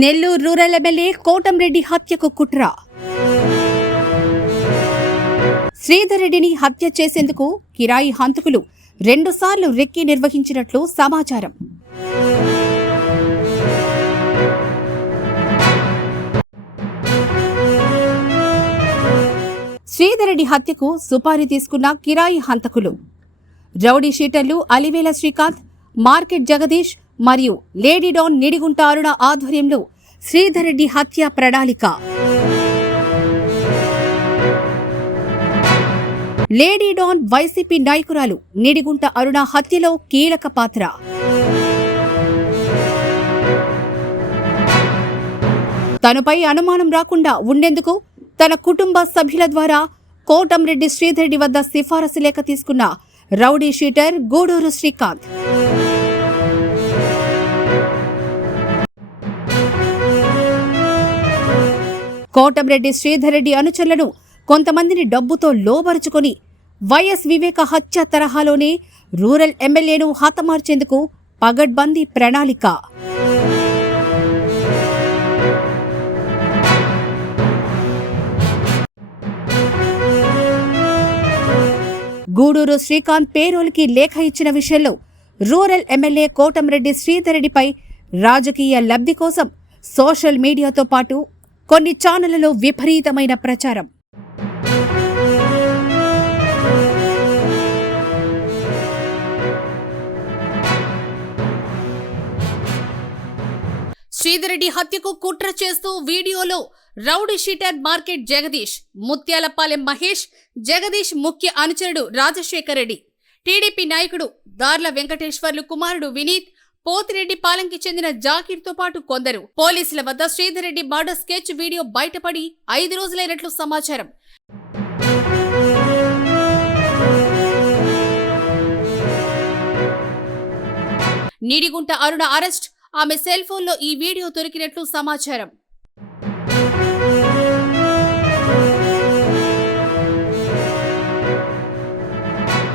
Nellore rural MLA Kotamreddy హత్యకు కుట్ర. శ్రీధరెడ్డిని హత్య చేసేందుకు కిరాయి హంతకులు రెండుసార్లు రెక్కి నిర్వహించినట్లు సమాచారం. శ్రీధరెడ్డి హత్యకు సుపారీ తీసుకున్న కిరాయి హంతకులు. రౌడీ షీటర్లు అలివేల శ్రీకాంత్ మార్కెట్ జగదీష్ మరియు లేడీ డాన్ నిడిగుంట అరుణ ఆధ్వర్యంలో శ్రీధరెడ్డి హత్య ప్రణాళిక. లేడీ డాన్ వైసీపీ నాయకురాలు నిడిగుంట అరుణ హత్యలో కీలక పాత్ర. తనపై అనుమానం రాకుండా ఉండేందుకు తన కుటుంబ సభ్యుల ద్వారా కోటంరెడ్డి శ్రీధరెడ్డి వద్ద సిఫారసు లేఖ తీసుకున్న రౌడీ షీటర్ గూడూరు శ్రీకాంత్. కోటంరెడ్డి శ్రీధర్రెడ్డి అనుచరులను కొంతమందిని డబ్బుతో లోబరుచుకొని వైఎస్ వివేక హత్య తరహాలోనే రూరల్ ఎమ్మెల్యేను హతమార్చేందుకు పగడ్బందీ ప్రణాళిక. గూడూరు శ్రీకాంత్ పేరోల్కి లేఖ ఇచ్చిన విషయంలో రూరల్ ఎమ్మెల్యే కోటంరెడ్డి శ్రీధరెడ్డిపై రాజకీయ లబ్ధి కోసం సోషల్ మీడియాతో పాటు కొన్ని ఛానళ్ళలో విపరీతమైన ప్రచారం. శ్రీధరెడ్డి హత్యకు కుట్ర చేస్తూ వీడియోలో rowdy sheeter market Jagadish Mutyalapalem Mahesh Jagadish ముఖ్య అనుచరుడు రాజశేఖర్ రెడ్డి. టీడీపీ నాయకుడు దార్ల వెంకటేశ్వర్లు కుమారుడు వినీత్ పోతిరెడ్డి పాలెంకి చెందిన జాకీర్తో పాటు కొందరు. పోలీసుల వద్ద Sridhar Reddy murder sketch video బయటపడి ఐదు రోజులైనట్లు సమాచారం. నీడిగుంట అరుణ అరెస్ట్. ఆమె సెల్ ఫోన్లో ఈ వీడియో దొరికినట్లు సమాచారం.